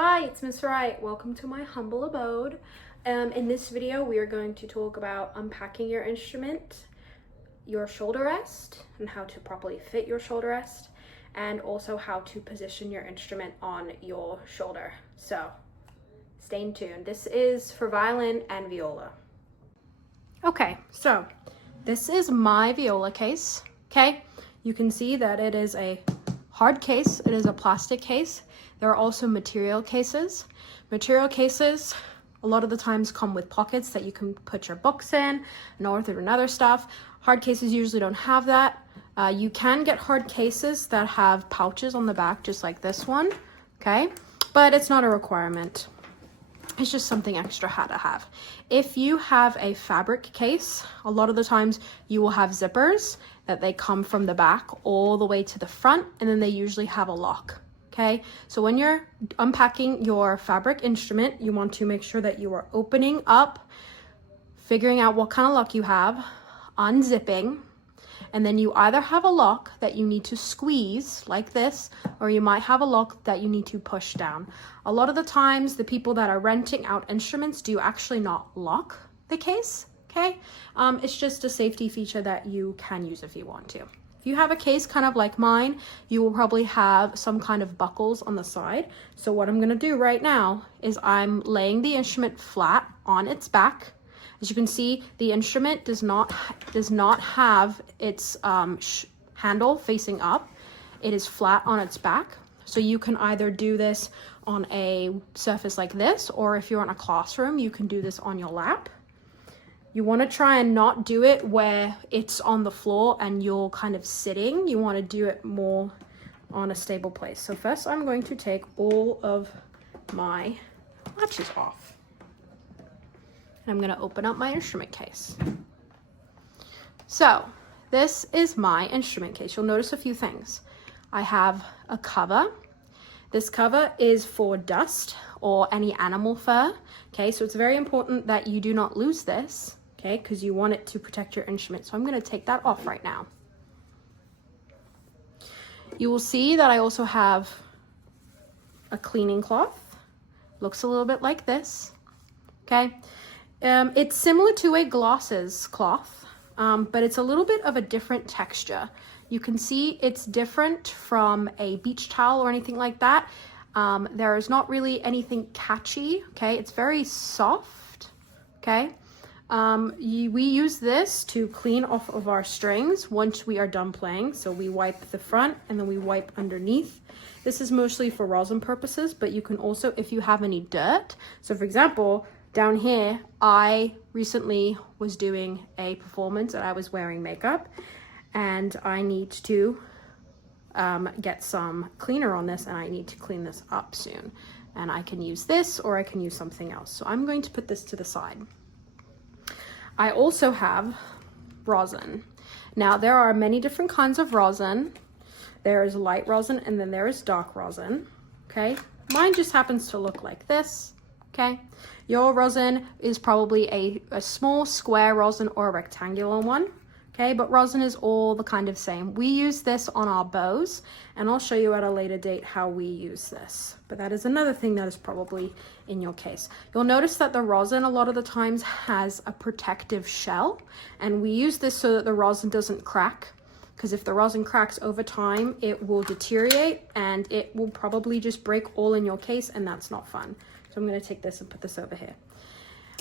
Hi, it's Miss Wright. Welcome to my humble abode. In this video, we are going to talk about unpacking your instrument, your shoulder rest, and how to properly fit your shoulder rest, and also how to position your instrument on your shoulder. So, stay tuned. This is for violin and viola. Okay, so this is my viola case, okay? You can see that it is a hard case. It is a plastic case. There are also material cases. Material cases a lot of the times come with pockets that you can put your books in and other stuff. Hard cases usually don't have that. You can get hard cases that have pouches on the back, just like this one, okay? But it's not a requirement. It's just something extra to have. If you have a fabric case, a lot of the times you will have zippers that they come from the back all the way to the front, and then they usually have a lock. Okay, so when you're unpacking your fabric instrument, you want to make sure that you are opening up, figuring out what kind of lock you have, unzipping, and then you either have a lock that you need to squeeze like this, or you might have a lock that you need to push down. A lot of the times, the people that are renting out instruments do actually not lock the case, okay? It's just a safety feature that you can use if you want to. If you have a case kind of like mine, you will probably have some kind of buckles on the side. So what I'm gonna do right now is I'm laying the instrument flat on its back. As you can see, the instrument does not have its handle facing up. It is flat on its back. So you can either do this on a surface like this, or if you're in a classroom, you can do this on your lap. You want to try and not do it where it's on the floor and you're kind of sitting. You want to do it more on a stable place. So first I'm going to take all of my latches off. And I'm going to open up my instrument case. So this is my instrument case. You'll notice a few things. I have a cover. This cover is for dust or any animal fur. Okay, so it's very important that you do not lose this. Okay, because you want it to protect your instrument. So I'm going to take that off right now. You will see that I also have a cleaning cloth. Looks a little bit like this. Okay, it's similar to a glosses cloth, but it's a little bit of a different texture. You can see it's different from a beach towel or anything like that. There is not really anything catchy. Okay, it's very soft. Okay. We use this to clean off of our strings once we are done playing. So we wipe the front and then we wipe underneath. This is mostly for rosin purposes, but you can also, if you have any dirt. So for example, down here, I recently was doing a performance and I was wearing makeup and I need to get some cleaner on this and I need to clean this up soon. And I can use this or I can use something else. So I'm going to put this to the side. I also have rosin. Now there are many different kinds of rosin. There is light rosin and then there is dark rosin, okay? Mine just happens to look like this, okay? Your rosin is probably a small square rosin or a rectangular one, okay? But rosin is all the kind of same. We use this on our bows and I'll show you at a later date how we use this. But that is another thing that is probably in your case. You'll notice that the rosin a lot of the times has a protective shell, and we use this so that the rosin doesn't crack, because if the rosin cracks over time, it will deteriorate and it will probably just break all in your case, and that's not fun. So I'm going to take this and put this over here.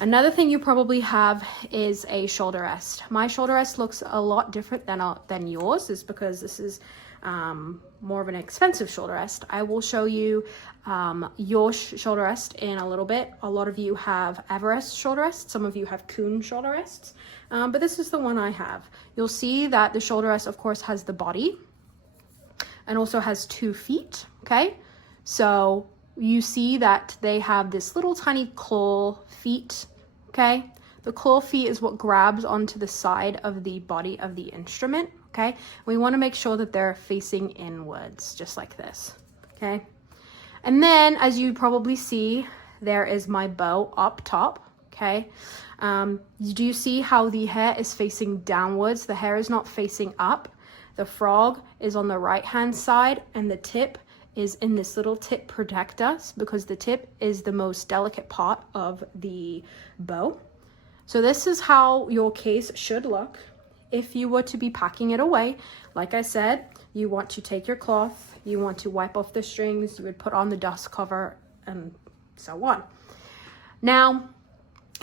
Another thing you probably have is a shoulder rest. My shoulder rest looks a lot different than yours, is because this is more of an expensive shoulder rest. I will show you your shoulder rest in a little bit. A lot of you have Everest shoulder rests. Some of you have Kuhn shoulder rests. But this is the one I have. You'll see that the shoulder rest, of course, has the body and also has 2 feet, okay? So you see that they have this little tiny claw feet, okay? The claw feet is what grabs onto the side of the body of the instrument, okay? We want to make sure that they're facing inwards, just like this, okay? And then, as you probably see, there is my bow up top, okay? Do you see how the hair is facing downwards? The hair is not facing up. The frog is on the right-hand side, and the tip is in this little tip protector, because the tip is the most delicate part of the bow. So this is how your case should look. If you were to be packing it away, like I said, you want to take your cloth, you want to wipe off the strings, you would put on the dust cover, and so on. Now,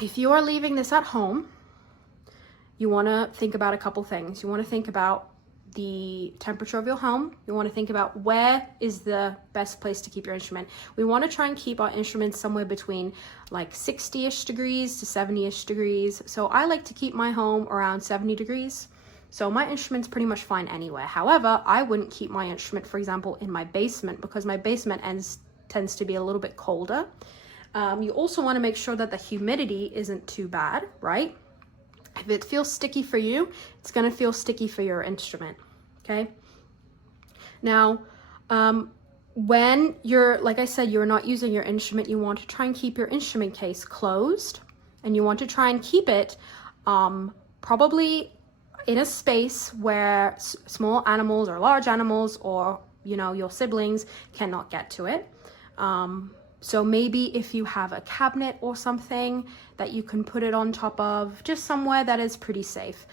if you are leaving this at home, you want to think about a couple things. You want to think about the temperature of your home. You want to think about where is the best place to keep your instrument. We want to try and keep our instruments somewhere between like 60-ish degrees to 70-ish degrees. So I like to keep my home around 70 degrees. So my instrument's pretty much fine anywhere. However, I wouldn't keep my instrument, for example, in my basement, because my basement tends to be a little bit colder. You also want to make sure that the humidity isn't too bad, right? If it feels sticky for you, it's going to feel sticky for your instrument, okay? Now, when you're, like I said, you're not using your instrument, you want to try and keep your instrument case closed, and you want to try and keep it probably in a space where small animals or large animals or, you know, your siblings cannot get to it. So maybe if you have a cabinet or something that you can put it on top of, just somewhere that is pretty safe.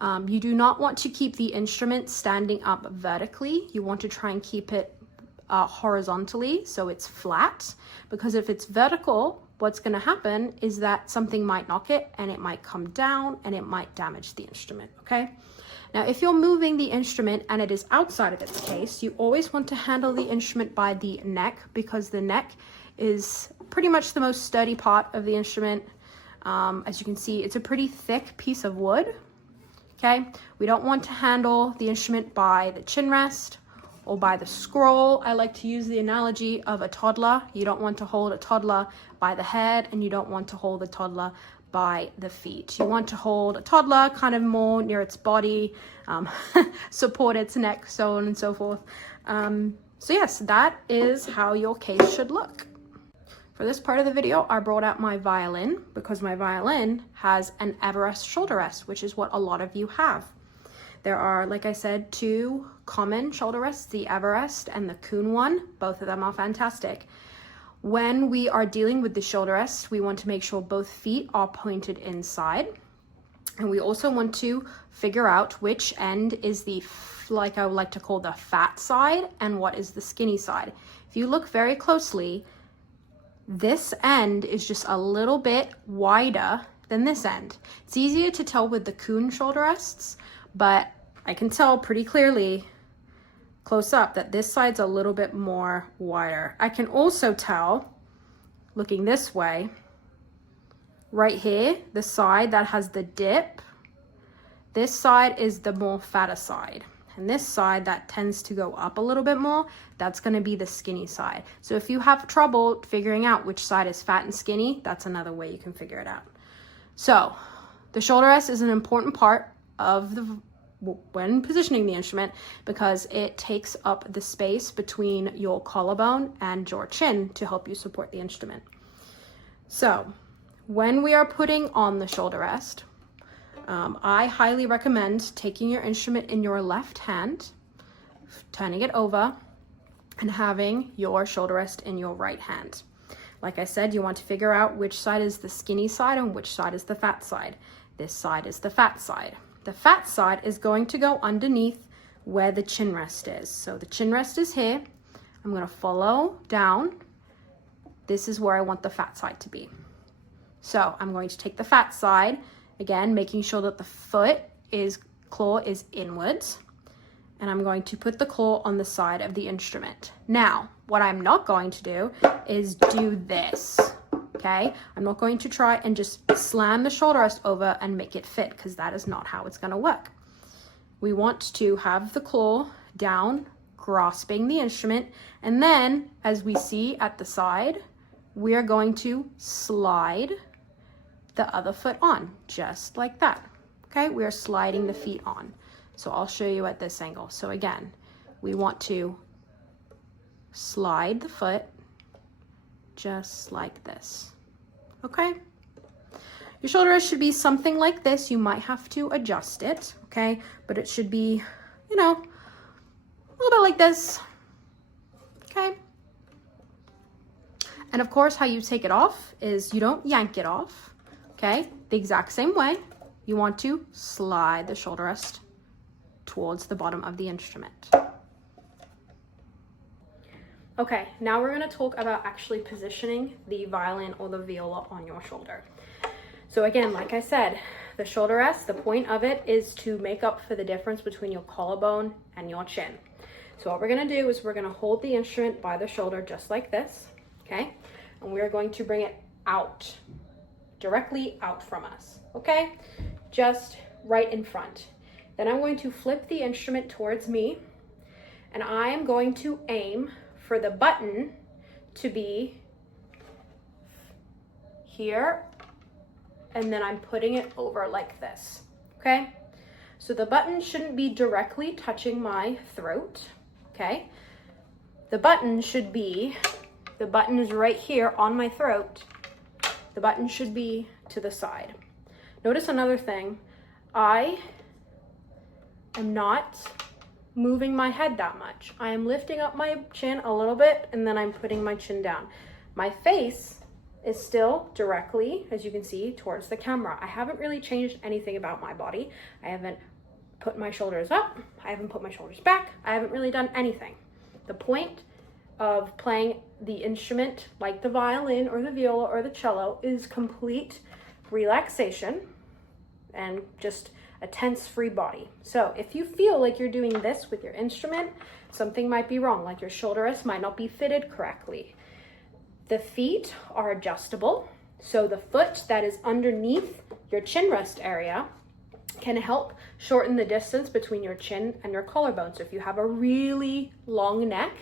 You do not want to keep the instrument standing up vertically. You want to try and keep it horizontally, so it's flat, because if it's vertical, what's going to happen is that something might knock it and it might come down and it might damage the instrument, okay? Now, if you're moving the instrument and it is outside of its case, you always want to handle the instrument by the neck, because the neck is pretty much the most sturdy part of the instrument. As you can see, it's a pretty thick piece of wood, okay? We don't want to handle the instrument by the chin rest or by the scroll. I like to use the analogy of a toddler. You don't want to hold a toddler by the head, and you don't want to hold the toddler by the feet. You want to hold a toddler kind of more near its body, support its neck, so on and so forth. So yes, that is how your case should look. For this part of the video, I brought out my violin, because my violin has an Everest shoulder rest, which is what a lot of you have. There are, like I said, two common shoulder rests, the Everest and the Kuhn one. Both of them are fantastic. When we are dealing with the shoulder rest, we want to make sure both feet are pointed inside. And we also want to figure out which end is the, like I would like to call, the fat side, and what is the skinny side. If you look very closely, this end is just a little bit wider than this end. It's easier to tell with the Kuhn shoulder rests, but I can tell pretty clearly close up that this side's a little bit more wider. I can also tell, looking this way, right here, the side that has the dip, this side is the more fatter side. And this side that tends to go up a little bit more, that's going to be the skinny side. So if you have trouble figuring out which side is fat and skinny, that's another way you can figure it out. So the shoulder rest is an important part of when positioning the instrument, because it takes up the space between your collarbone and your chin to help you support the instrument. So when we are putting on the shoulder rest, I highly recommend taking your instrument in your left hand, turning it over, and having your shoulder rest in your right hand. Like I said, you want to figure out which side is the skinny side and which side is the fat side. This side is the fat side. The fat side is going to go underneath where the chin rest is. So the chin rest is here. I'm going to follow down. This is where I want the fat side to be. So I'm going to take the fat side, again, making sure that the claw is inwards. And I'm going to put the claw on the side of the instrument. Now, what I'm not going to do is do this, okay? I'm not going to try and just slam the shoulder rest over and make it fit, because that is not how it's going to work. We want to have the claw down, grasping the instrument, and then, as we see at the side, we are going to slide the other foot on, just like that, okay? We are sliding the feet on. So I'll show you at this angle. So again, we want to slide the foot just like this, okay? Your shoulder rest should be something like this. You might have to adjust it, okay? But it should be, you know, a little bit like this, okay? And of course, how you take it off is you don't yank it off, okay? The exact same way, you want to slide the shoulder rest towards the bottom of the instrument. Okay, now we're gonna talk about actually positioning the violin or the viola on your shoulder. So again, like I said, the shoulder rest, the point of it is to make up for the difference between your collarbone and your chin. So what we're gonna do is we're gonna hold the instrument by the shoulder just like this, okay? And we're going to bring it out, directly out from us, okay? Just right in front. Then I'm going to flip the instrument towards me, and I am going to aim for the button to be here, and then I'm putting it over like this, okay? So the button shouldn't be directly touching my throat, okay? The button is right here on my throat. The button should be to the side. Notice another thing, I am not moving my head that much. I am lifting up my chin a little bit, and then I'm putting my chin down. My face is still directly, as you can see, towards the camera. I haven't really changed anything about my body. I haven't put my shoulders up. I haven't put my shoulders back. I haven't really done anything. The point of playing the instrument like the violin or the viola or the cello is complete relaxation and just a tense-free body. So if you feel like you're doing this with your instrument, something might be wrong, like your shoulder rest might not be fitted correctly. The feet are adjustable, so the foot that is underneath your chin rest area can help shorten the distance between your chin and your collarbone. So if you have a really long neck,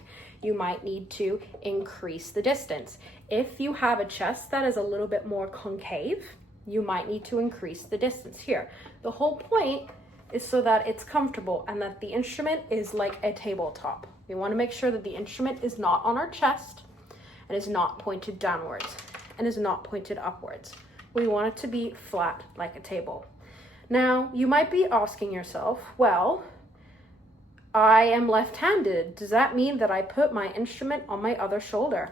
you might need to increase the distance. If you have a chest that is a little bit more concave, you might need to increase the distance here. The whole point is so that it's comfortable and that the instrument is like a tabletop. We want to make sure that the instrument is not on our chest and is not pointed downwards and is not pointed upwards. We want it to be flat like a table. Now, you might be asking yourself, well, I am left-handed. Does that mean that I put my instrument on my other shoulder?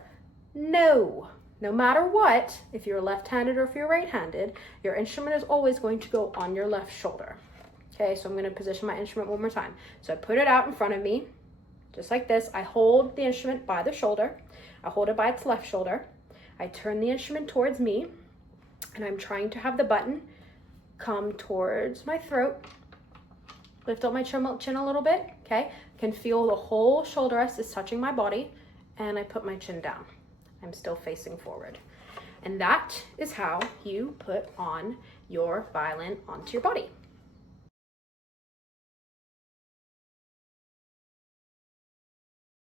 No. No matter what, if you're left-handed or if you're right-handed, your instrument is always going to go on your left shoulder. Okay, so I'm going to position my instrument one more time. So I put it out in front of me, just like this. I hold the instrument by the shoulder. I hold it by its left shoulder. I turn the instrument towards me, and I'm trying to have the button come towards my throat. Lift up my chin a little bit, okay? I can feel the whole shoulder rest is touching my body, and I put my chin down. I'm still facing forward. And that is how you put on your violin onto your body.